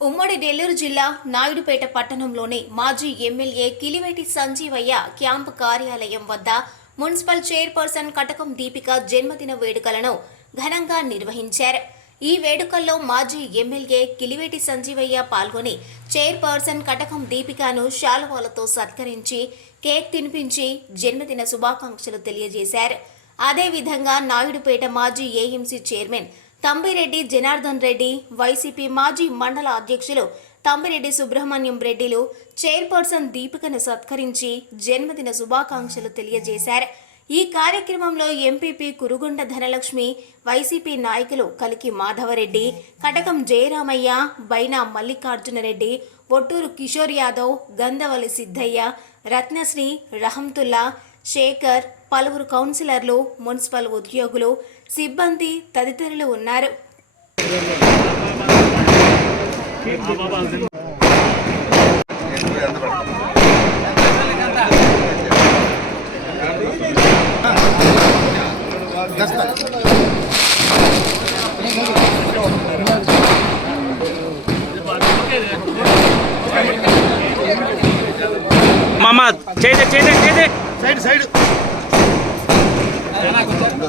ఉమ్మడి నెల్లూరు జిల్లా నాయుడుపేట పట్టణంలోని మాజీ ఎమ్మెల్యే కిలివేటి సంజీవయ్య క్యాంపు కార్యాలయం వద్ద మున్సిపల్ చైర్పర్సన్ కటకం దీపిక జన్మదిన వేడుకలను ఘనంగా నిర్వహించారు. ఈ వేడుకల్లో మాజీ ఎమ్మెల్యే కిలివేటి సంజీవయ్య పాల్గొని చైర్పర్సన్ కటకం దీపికను శాలువాలతో సత్కరించి కేక్ తినిపించి జన్మదిన శుభాకాంక్షలు తెలియజేశారు. అదేవిధంగా నాయుడుపేట మాజీ AMC chairman Tambireddy Janardhan Reddy YCP మాజీ మండల అధ్యక్షులు తంబిరెడ్డి సుబ్రహ్మణ్యం రెడ్డిలు చైర్పర్సన్ దీపికను సత్కరించి జన్మదిన శుభాకాంక్షలు తెలియజేశారు. ఈ కార్యక్రమంలో ఎంపీపీ కురుగొండ ధనలక్ష్మి వైసీపీ నాయకులు కలికి మాధవరెడ్డి కటకం జయరామయ్య బైనా మల్లికార్జునరెడ్డి ఒట్టూరు కిషోర్ యాదవ్ గంధవలి సిద్ధయ్య రత్నశ్రీ రహంతుల్లా శేఖర్ పలువురు కౌన్సిలర్లు మున్సిపల్ ఉద్యోగులు సిబ్బంది తదితరులు ఉన్నారు. మామ చేదే చేదే చేదే సైడ్ సైడ్.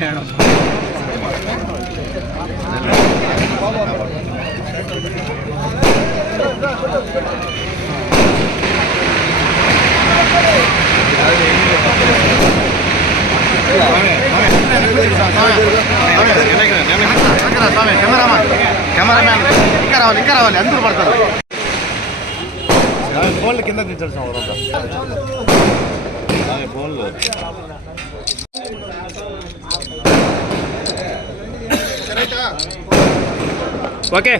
దించమ్మా కెమెరామాన్ కెమెరామ్యాన్ ఇంకా రావాలి ఇంకా రావాలి అందరూ పడతారు ఫోన్లు కింద దించాల్సిన ఫోన్లు ఓకే.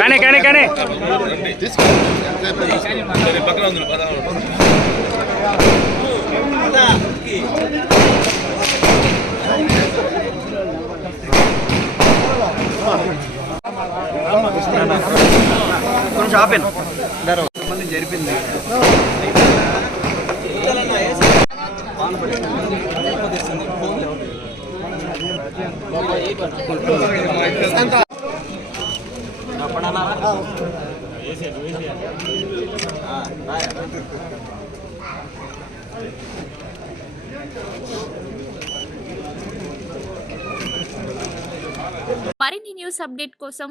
కానీ కానీ కానీ. కొంచెం ఆపాను జరిపింది మరిన్ని న్యూస్ అప్డేట్ కోసం